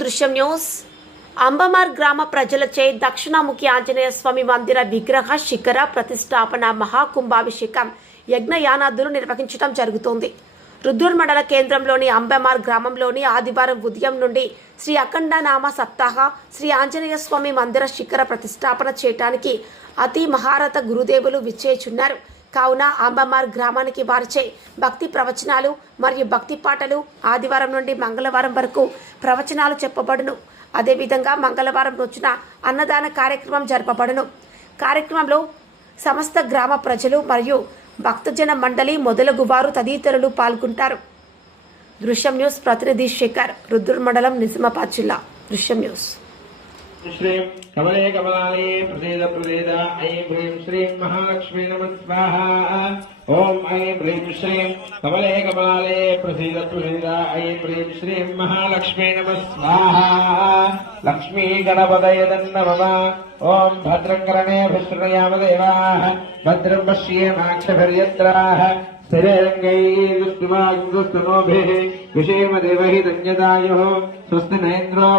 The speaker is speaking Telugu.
దృశ్యం న్యూస్. అంబమార్ గ్రామ ప్రజలచే దక్షిణాముఖి ఆంజనేయ స్వామి మందిర విగ్రహ శిఖర ప్రతిష్టాపన మహాకుంభాభిషేకం యజ్ఞయానాదులు నిర్వహించడం జరుగుతోంది. రుద్దూర్ మండల కేంద్రంలోని అంబమార్ గ్రామంలోని ఆదివారం ఉదయం నుండి శ్రీ అఖండనామ సప్తాహ శ్రీ ఆంజనేయ స్వామి మందిర శిఖర ప్రతిష్టాపన చేయటానికి అతి మహారథ గురుదేవులు విచ్చేచున్నారు. కావున అంబమార్ గ్రామానికి వారిచే భక్తి ప్రవచనాలు మరియు భక్తి పాటలు ఆదివారం నుండి మంగళవారం వరకు ప్రవచనాలు చెప్పబడును. అదేవిధంగా మంగళవారం రోజున అన్నదాన కార్యక్రమం జరపబడును. కార్యక్రమంలో సమస్త గ్రామ ప్రజలు మరియు భక్తజన మండలి మొదలగు వారు తదితరులు పాల్గొంటారు. దృశ్యం న్యూస్ ప్రతినిధి శేఖర్ రుద్రుర్ మండలం నిజామాబాద్ జిల్లా. దృశ్యం న్యూస్. श्रीं कमले कमलालये प्रसीद प्रसीद ऐं ह्रीं श्रीं महालक्ष्मी नमः स्वाहा ॐ ऐं ह्रीं श्रीं कमले कमलालये प्रसीद प्रसीद ऐं ह्रीं श्रीं महालक्ष्मी नमः स्वाहा लक्ष्मी गणपतये तन्नमः ॐ भद्रं कर्णेऽभिशृणयाम देवाः भद्रं पश्येमाक्षभिर्यत्राः स्थिरैरङ्गैः दुष्टुवाग्दुस्तनोभिः विषेम देवहि धन्यदायुः स्वस्ति न इन्द्रो